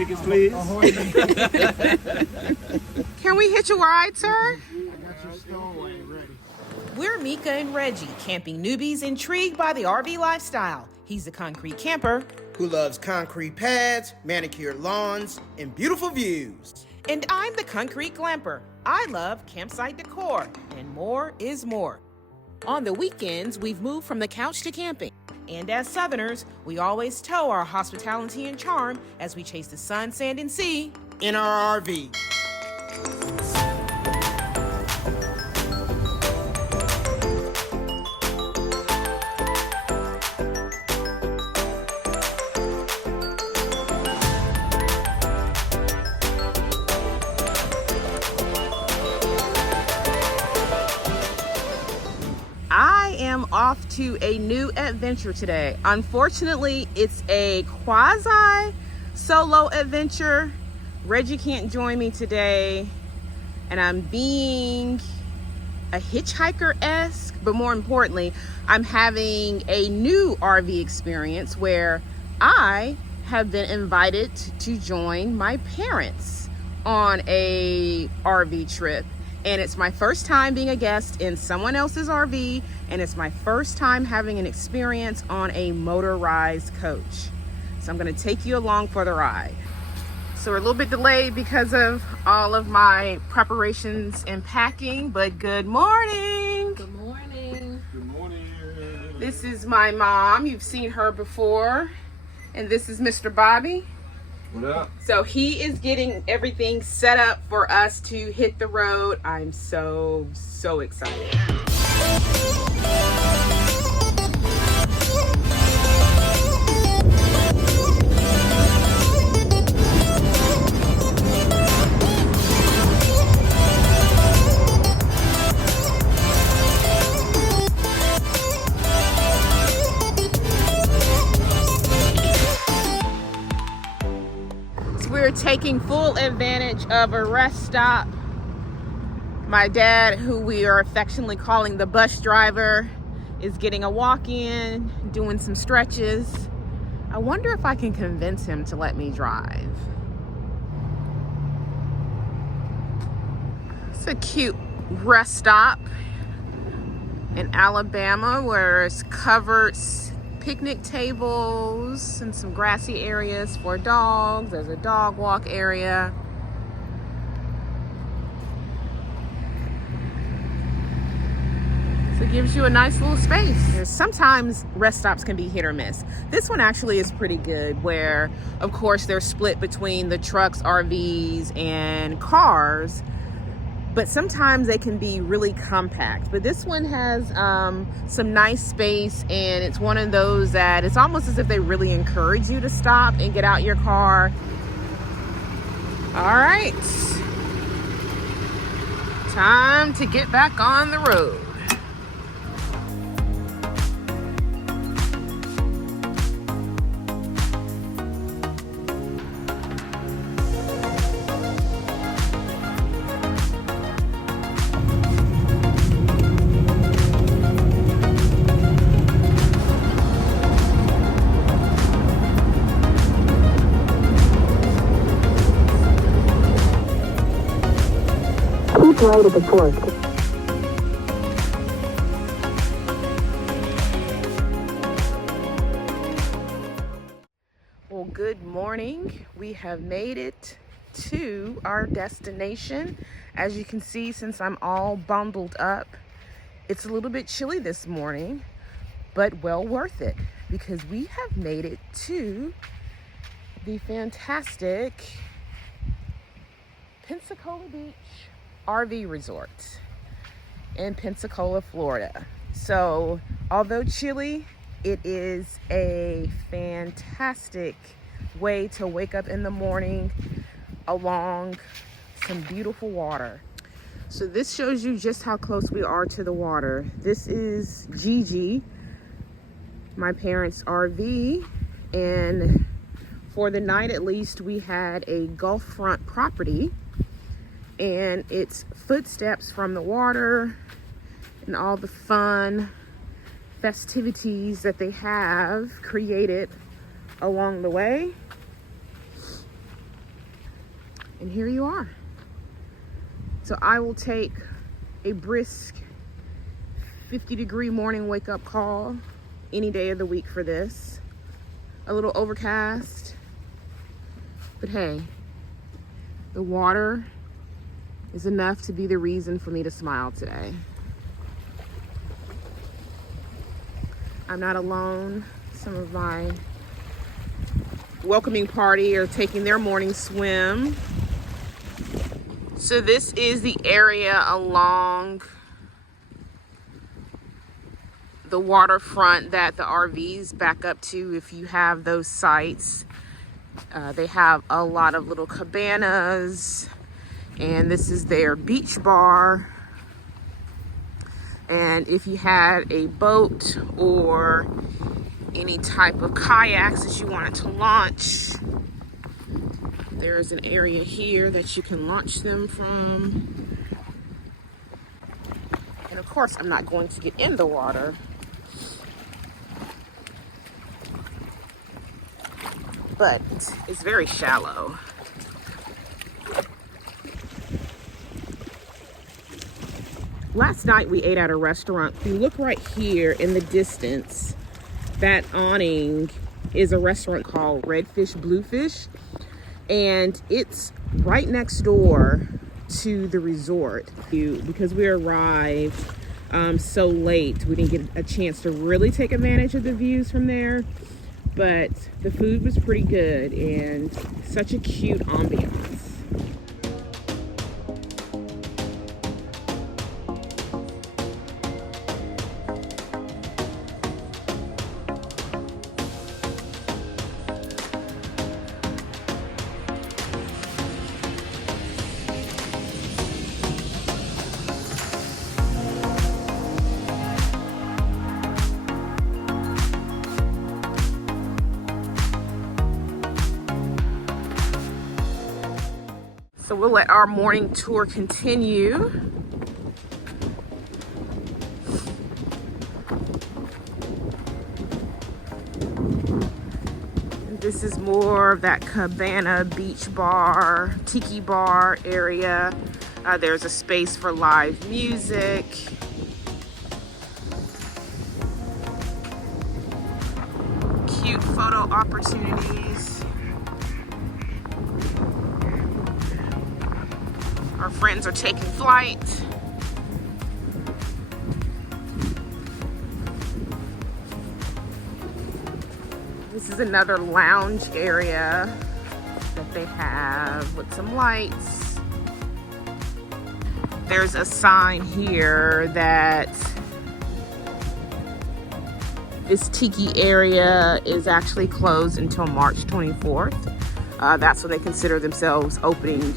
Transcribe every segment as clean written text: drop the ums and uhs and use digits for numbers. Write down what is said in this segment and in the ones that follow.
tickets, please. Can we hitch a ride, sir? I got your stowaway ready. We're Mekka and Reggie, camping newbies intrigued by the RV lifestyle. He's a concrete camper. Who loves concrete pads, manicured lawns, and beautiful views. And I'm the concrete glamper. I love campsite decor, and more is more. On the weekends, we've moved from the couch to camping. And as Southerners, we always tow our hospitality and charm as we chase the sun, sand, and sea In our RV. I am off to a new adventure today. Unfortunately, it's a quasi solo adventure. Reggie can't join me today, and I'm being a hitchhiker-esque, but more importantly, I'm having a new RV experience where I have been invited to join my parents on a RV trip. And it's my first time being a guest in someone else's RV, and it's my first time having an experience on a motorized coach. So I'm gonna take you along for the ride. So we're a little bit delayed because of all of my preparations and packing, but good morning. Good morning. Good morning. This is my mom, you've seen her before. And this is Mr. Bobby. What up? So he is getting everything set up for us to hit the road. I'm so excited. We're taking full advantage of a rest stop. My dad, who we are affectionately calling the bus driver, is getting a walk in, doing some stretches. I wonder if I can convince him to let me drive. It's a cute rest stop in Alabama where it's covered picnic tables and some grassy areas for dogs. There's a dog walk area. So it gives you a nice little space. Sometimes rest stops can be hit or miss. This one actually is pretty good, where of course they're split between the trucks, RVs, and cars, but sometimes they can be really compact. But this one has some nice space, and it's one of those that it's almost as if they really encourage you to stop and get out your car. All right, time to get back on the road. Right at the fork. Well, good morning. We have made it to our destination. As you can see, since I'm all bundled up, it's a little bit chilly this morning, but well worth it, because we have made it to the fantastic Pensacola Beach RV Resort in Pensacola, Florida. So although chilly, it is a fantastic way to wake up in the morning along some beautiful water. So this shows you just how close we are to the water. This is Gigi, my parents' RV, and for the night at least we had a Gulf front property, and it's footsteps from the water and all the fun festivities that they have created along the way. And here you are. So I will take a brisk 50-degree morning wake-up call any day of the week for this. A little overcast, but hey, the water is enough to be the reason for me to smile today. I'm not alone. Some of my welcoming party are taking their morning swim. So this is the area along the waterfront that the RVs back up to if you have those sites. They have a lot of little cabanas, and this is their beach bar. And if you had a boat or any type of kayaks that you wanted to launch, there's an area here that you can launch them from. And of course, I'm not going to get in the water. But it's very shallow. Last night we ate at a restaurant. If you look right here in the distance, that awning is a restaurant called Redfish Bluefish, and it's right next door to the resort. Because we arrived so late, we didn't get a chance to really take advantage of the views from there, but the food was pretty good and such a cute ambiance. So we'll let our morning tour continue. This is more of that cabana beach bar, tiki bar area. There's a space for live music. Cute photo opportunities. Our friends are taking flight. This is another lounge area that they have with some lights. There's a sign here that this tiki area is actually closed until March 24th. That's when they consider themselves opening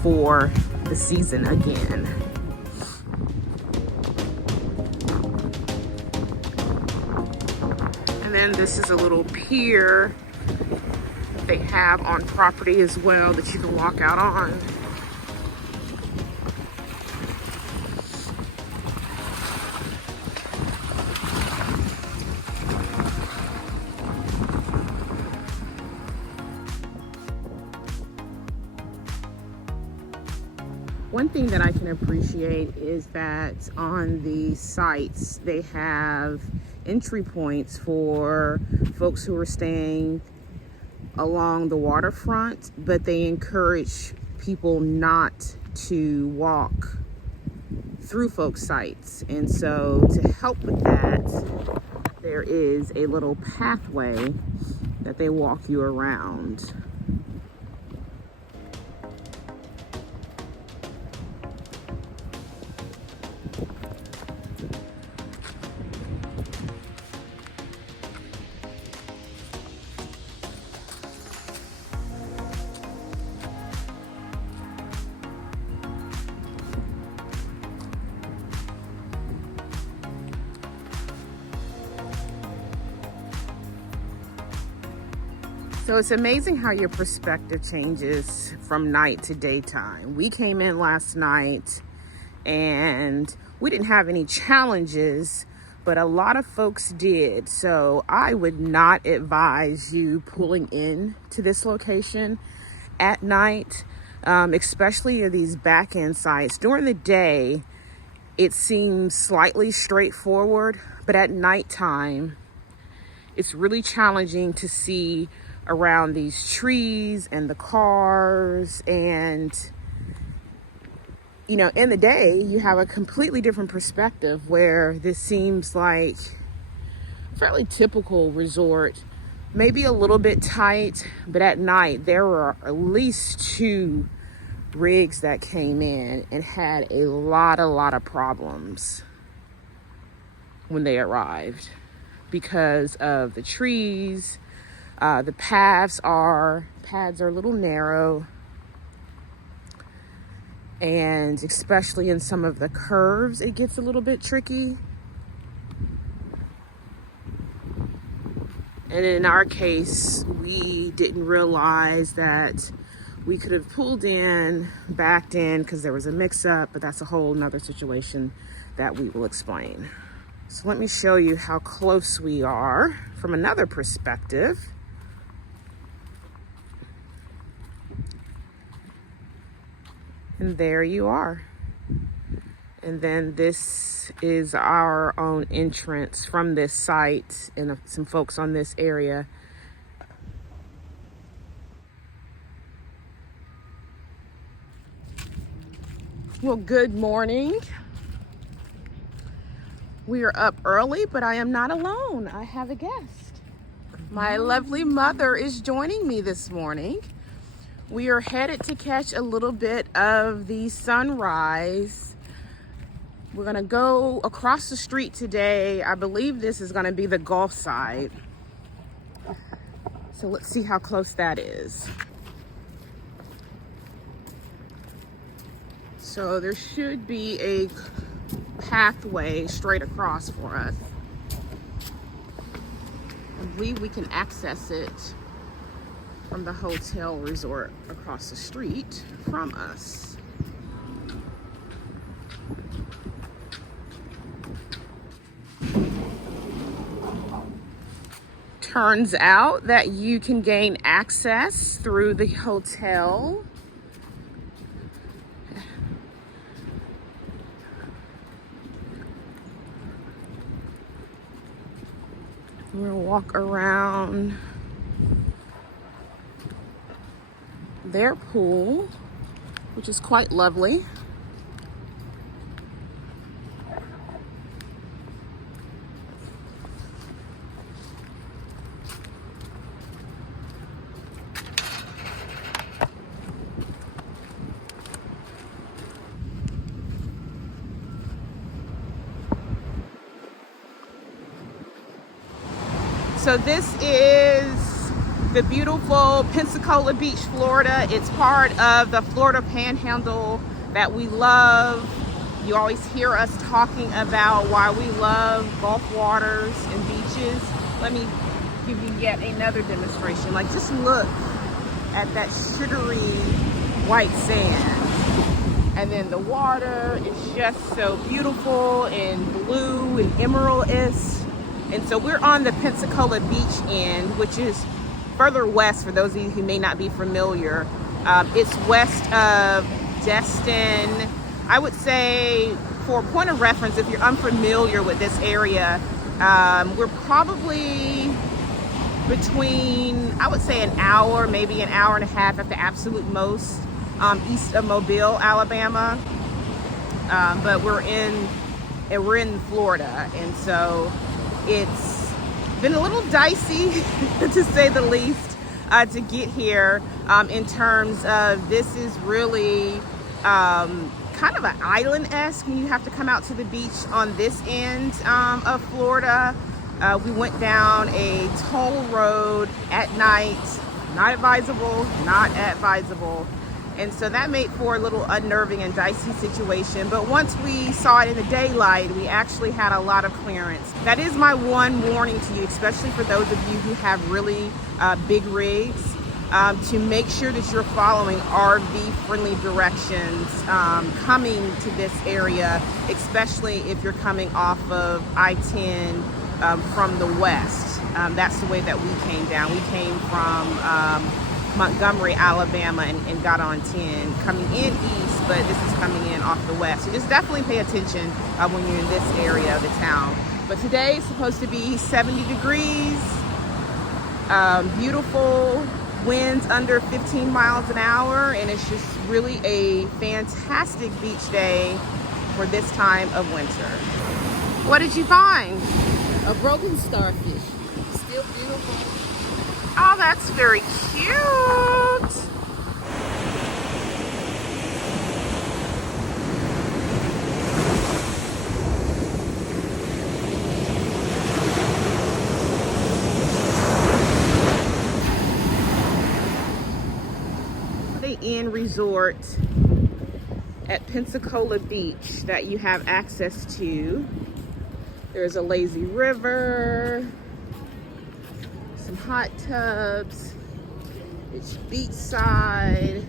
for the season again. And then this is a little pier they have on property as well that you can walk out on. One thing that I can appreciate is that on the sites they have entry points for folks who are staying along the waterfront, but they encourage people not to walk through folks' sites. And so to help with that, there is a little pathway that they walk you around. So it's amazing how your perspective changes from night to daytime. We came in last night and we didn't have any challenges, but a lot of folks did. So I would not advise you pulling in to this location at night. especially at these back end sites. During the day, it seems slightly straightforward, but at nighttime, it's really challenging to see around these trees and the cars. And, you know, in the day, you have a completely different perspective where this seems like a fairly typical resort, maybe a little bit tight, but at night, there were at least 2 rigs that came in and had a lot of problems when they arrived because of the trees. The pads are a little narrow, and especially in some of the curves, it gets a little bit tricky. And in our case, we didn't realize that we could have pulled in, backed in because there was a mix-up, but that's a whole nother situation that we will explain. So let me show you how close we are from another perspective. And there you are. And then this is our own entrance from this site, and some folks on this area. Well, good morning. We are up early, but I am not alone. I have a guest. My lovely mother is joining me this morning. We are headed to catch a little bit of the sunrise. We're gonna go across the street today. I believe this is gonna be the Gulf side. So let's see how close that is. So there should be a pathway straight across for us. I believe we can access it from the hotel resort across the street from us. Turns out that you can gain access through the hotel. We're gonna walk around their pool, which is quite lovely. So this is the beautiful Pensacola Beach, Florida. It's part of the Florida Panhandle that we love. You always hear us talking about why we love Gulf waters and beaches. Let me give you yet another demonstration. Like, just look at that sugary white sand. And then the water is just so beautiful and blue and emerald-ish. And so we're on the Pensacola Beach end, which is further west for those of you who may not be familiar. It's west of Destin. I would say, for a point of reference, if you're unfamiliar with this area, we're probably between, I would say, an hour, maybe an hour and a half at the absolute most, east of Mobile, Alabama. But we're in Florida, and so it's been a little dicey, to say the least, to get here. In terms of, this is really kind of an island-esque. You have to come out to the beach on this end of Florida. We went down a toll road at night. Not advisable, not advisable. And so that made for a little unnerving and dicey situation. But once we saw it in the daylight, we actually had a lot of clearance. That is my one warning to you, especially for those of you who have really big rigs, to make sure that you're following RV-friendly directions coming to this area, especially if you're coming off of I-10 from the west. That's the way that we came down. We came from Montgomery, Alabama, and got on 10 coming in east, but this is coming in off the west. So just definitely pay attention when you're in this area of the town. But today is supposed to be 70 degrees, beautiful, winds under 15 miles an hour, and it's just really a fantastic beach day for this time of winter. What did you find? A broken starfish. Still beautiful. Oh, that's very cute. The Inn Resort at Pensacola Beach that you have access to. There's a lazy river, some hot tubs. It's beachside.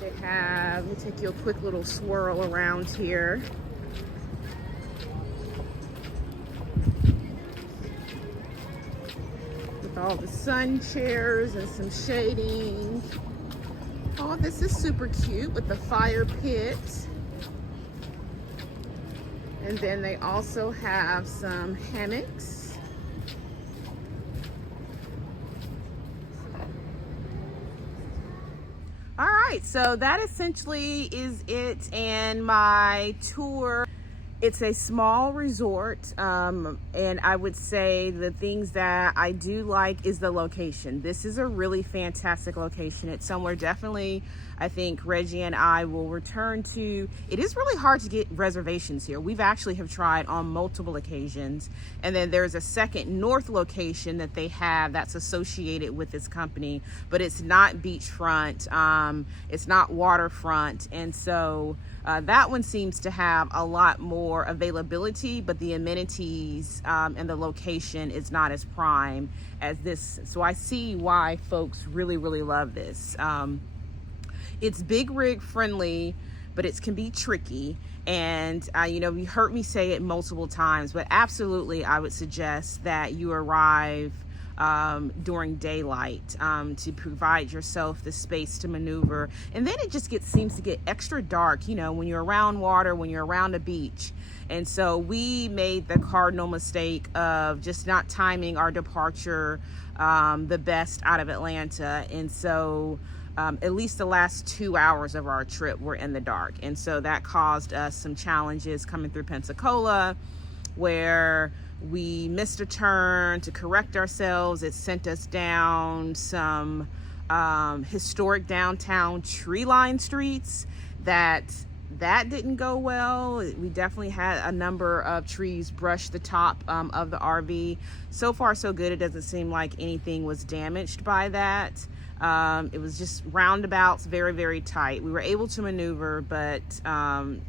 They have, let me take you a quick little swirl around here. With all the sun chairs and some shading. Oh, this is super cute with the fire pit. And then they also have some hammocks. All right, so that essentially is it and my tour. It's a small resort, and I would say the things that I do like is the location. This is a really fantastic location. It's somewhere definitely I think Reggie and I will return to. It is really hard to get reservations here. We've actually have tried on multiple occasions. And then there's a second north location that they have that's associated with this company, but it's not beachfront, it's not waterfront. And so that one seems to have a lot more availability, but the amenities and the location is not as prime as this. So I see why folks really, really love this. It's big rig friendly, but it can be tricky. And you know, you heard me say it multiple times, but absolutely I would suggest that you arrive during daylight to provide yourself the space to maneuver. And then it just seems to get extra dark, you know, when you're around water, when you're around a beach. And so we made the cardinal mistake of just not timing our departure the best out of Atlanta. And so at least the last 2 hours of our trip were in the dark. And so that caused us some challenges coming through Pensacola, where we missed a turn. To correct ourselves, it sent us down some historic downtown tree-lined streets that didn't go well. We definitely had a number of trees brush the top of the RV. So far so good. It doesn't seem like anything was damaged by that. It was just roundabouts, very, very tight. We were able to maneuver, but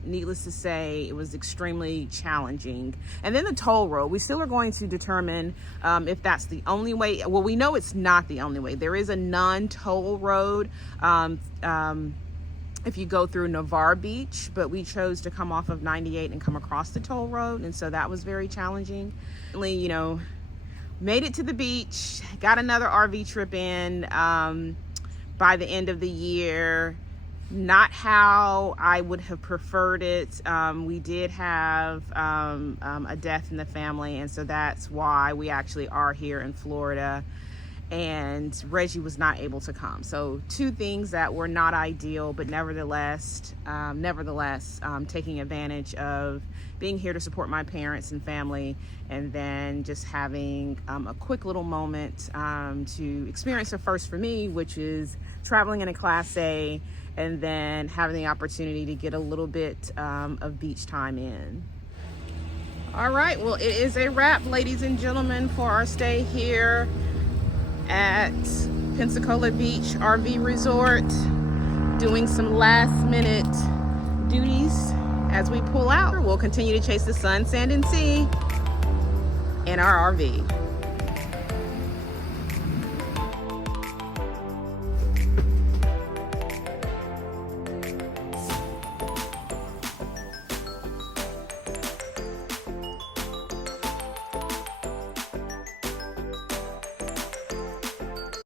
needless to say, it was extremely challenging. And then the toll road, we still are going to determine if that's the only way. Well, we know it's not the only way. There is a non-toll road if you go through Navarre Beach, but we chose to come off of 98 and come across the toll road. And so that was very challenging. You know, made it to the beach, got another RV trip in by the end of the year. Not how I would have preferred it. We did have a death in the family, and so that's why we actually are here in Florida. And Reggie was not able to come. So two things that were not ideal, but nevertheless, taking advantage of being here to support my parents and family, and then just having a quick little moment to experience a first for me, which is traveling in a Class A, and then having the opportunity to get a little bit of beach time in. All right, well, it is a wrap, ladies and gentlemen, for our stay here at Pensacola Beach RV Resort, doing some last minute duties as we pull out. We'll continue to chase the sun, sand, and sea in our RV.